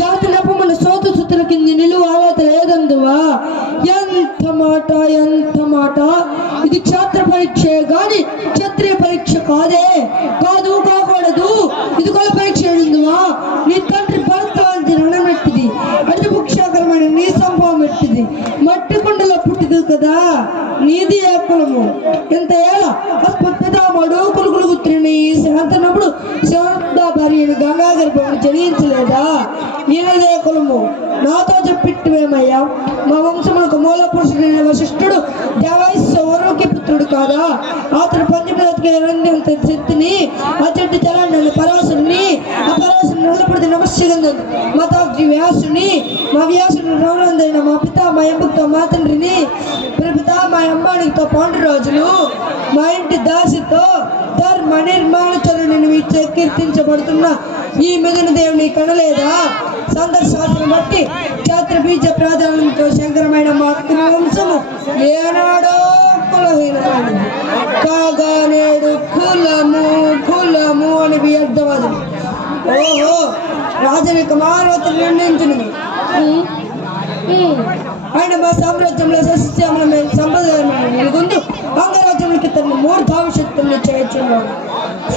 జాతి నెపముల సోతు సుతుల కింది నిలువ ఆవత లేదందువా. ఎంత మాట, ఇది క్షాత్ర పరీక్షే గాని క్షత్రియ పరీక్ష కాదే. కాకూడదు, ఇది కుల పరీక్ష ఎందువా. నీ తండ్రి భర్త రణమెట్టిది, అతి ముఖ్యకరమైన నీ సంభవం ఎట్టిది. మట్టి కుండలో పుట్టిది కదా, నీది ఏ కులము. ఎంత ఏళ పితామడు కులుకులు తిని శాంతనప్పుడు శాంత భార్యను గంగా గర్భం జనించలేదా. ఈయనదే కులము. నాతో చెప్పిట్టువేమయ్యా. మా వంశములకు మూల పురుషుడైన వశిష్ఠుడు దేవైశ్వరుకి పుత్రుడు కాదా. అతను పంచమతికి రంగంత శక్తిని ఆ చెట్టు చలాన్ని పరాశుని, ఆ పరాశుని నడపడితే నమస్కారం మతాగ్ని వ్యాసుని, మా వ్యాసుని రౌనందైన మా పిత మా ఎంపుతో మా తండ్రిని, పిత మా అంబానితో పాండురాజులు, మా ఇంటి దాసితో ధర్మ నిర్మాణ చరుని కీర్తించబడుతున్న ఈ మిథున దేవుని కనలేదా. సందర్శాస్త్రం బట్టి క్షాత్ర బీజ ప్రాధాన్యంతో శంకరమైన మా వంశము ఏనాడో కులహీనమైనది కాగా నేడు కులము అని వ్యర్థమది. ఓహో, రాజనిక మానవతను నిర్ణయించినది. ఆయన మా సామ్రాజ్యంలో సస్యశ్యామలమైన సంపదమైన వెలుగొందు అంగరాజ్యములకి తన మూర్ధావిషత్తుల్ని చేర్చున్నాడు.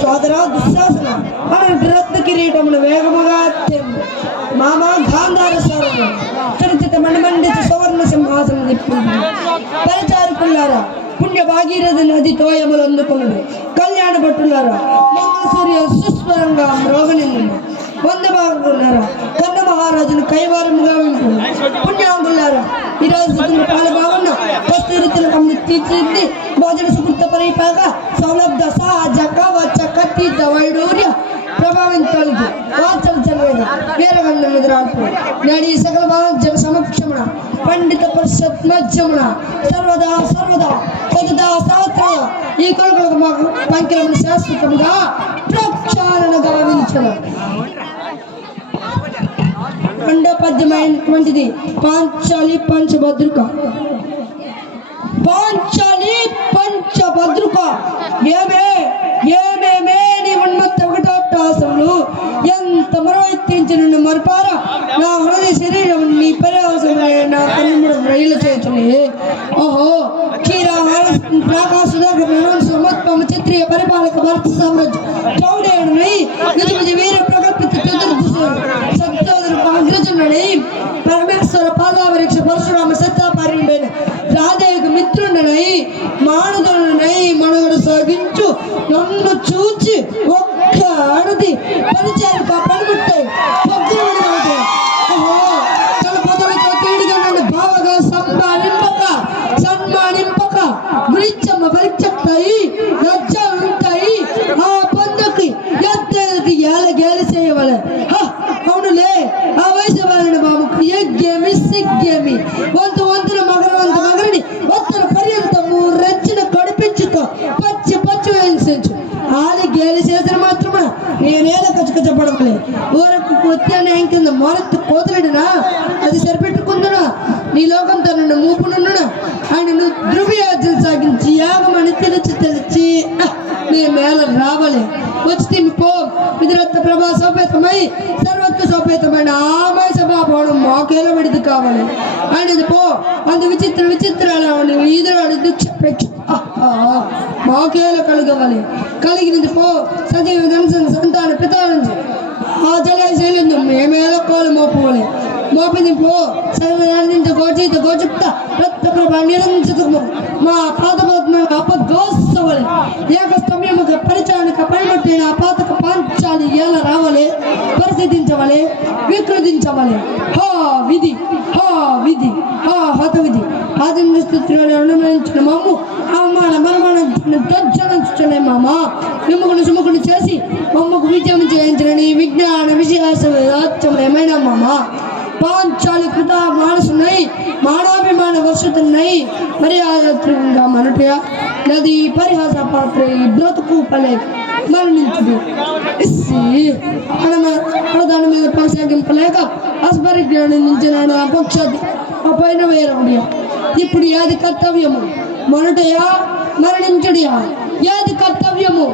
సోదరా దుశ్శాసన ఆయన రత్న కిరీటమును వేగముగా మామ గాంధార సారము చరిచిత మణిమండిత సువర్ణ సింహాసనం తిప్పింది. పరిచారకులారా, పుణ్య భాగీరథి నది తోయములు అందుకున్నాడు. కళ్యాణ భట్టులారా, మంగళ సూర్య సుస్వరంగా మ్రోగనింది. వంద భాగులారా, కన్న మహారాజును కైవారముగా వింటున్నారు. పుణ్యాంగులారా, ఈ రోజు పాలు బాగున్నా వస్తురీతులకు తీర్చింది. భోజన సుకృత పరిపాక సౌలభ్య సహజ కవచ కత్తిత వైడూర్య ప్రభావం తొలగి వాచల చల్వేద వీరగంధం ఎదురాల్పు నాడి సకల భాజన సమక్షమున పండిత పరిషత్ మధ్యమున సర్వదా సదా సాత్రయ ఈ కొడుకులకు మాకు పంకిలమును శాశ్వతముగా ప్రక్షాళన గావించను. రెండో పద్యమైనటువంటిది పాంచాలి పంచభద్రుక. ఏమేమే నీ ఉన్మత్త ఒకటాసములు ఎంత మరవెత్తించి నిన్ను మరపారా. నా హృదయ శరీరం నీ పరిహాసములే నా కన్నుముడు రైలు చేతులే. ఓహో, సమోత్పమ క్షత్రియ పరిపాలక భారత సామ్రాజ్యం చౌడేయుడనై నిజ వీర ప్రకల్పిత అగ్రజనుడై పరమేశ్వర పాదావరీక్ష పరశురామ సత్యాపార్యుడైన రాధేయుకు మిత్రుడనై మానదుడనై మనుగడు సాగించు నన్ను చూచి ఒక్క అడది పరిచారిక పనిముట్టాయి తన పదవితో తీడిగా నన్ను బావగా సన్మానింపక గురించమ్మ పరిచక్తాయి లజ్జ ఉంటాయి. ఆ పొందకి ఎత్తకి గేలి చేయవలే. అవునులే, ఆ వయసు వాళ్ళ బాబుకు యజ్ఞమి సిగ్గేమి వంతుల మగరని ఒత్తల పర్యంతము రెచ్చిన కడిపించుతో పచ్చి వేయించు. ఆది గేలి చేసిన మాత్రమే నేనేల కచ్చపడవలే. ఊరకు కొత్తాన్ని ఆయన కింద మొరత్తు కోతలేడునా, అది సరిపెట్టుకుందునా. నీ లోకంతో నన్ను మూపునున్నా ఆయన ధృవ్యాజ్యం సాగించి యాగమని తెలిచి నీ మేళ రావలే. వచ్చి పో విధిరత్న ప్రభా సోపేతమై సర్వత్వ సోపేతమైన ఆమయ సభాభవనం మాకేలా విడిది కావాలి. ఆయనది పో అందు విచిత్రాలు ఈదురాడు దీక్ష మాకేలా కలగవాలి. కలిగినది పో సజీవ ధనసన్ సంతాన పితానంది ఆ జలశైలిందు మేమేలా కాలు మోపవాలి. మోపింది పో సర్వనించ గోచుక్త రత్నప్రభ నిరంజము మా పాదపద్మ అపగోత్సవలే. ఏక స్తమ్యముఖ పరిచారణ పనిమట్టిన పాతక పాంచాలి ఎలా రావలే, పరిశీలించవలే, వికృతించవలే. విధి హత విధి ఆదిన స్థితిలో అనుమతించిన మమ్ము అవమాన బలమాన మామ నిమ్ముకుని సుముకుని చేసి మమ్మకు విజయం చేయించని విజ్ఞాన విషయాసం ఏమైనా మామ. పాంచాలి కృత మానసున్నాయి మానవాభిమాన వర్షతున్నాయి మర్యాదగా మనటయ నది పరిహాస పాత్ర బ్రతుకు పలే మరణించుడు. దాని మీద కొనసాగింపలేక అస్పరిజ్ఞానించిన అపక్షాది పైన వేరవుడియా. ఇప్పుడు ఏది కర్తవ్యము? మొనటయా మరణించుడియా? ఏది కర్తవ్యము?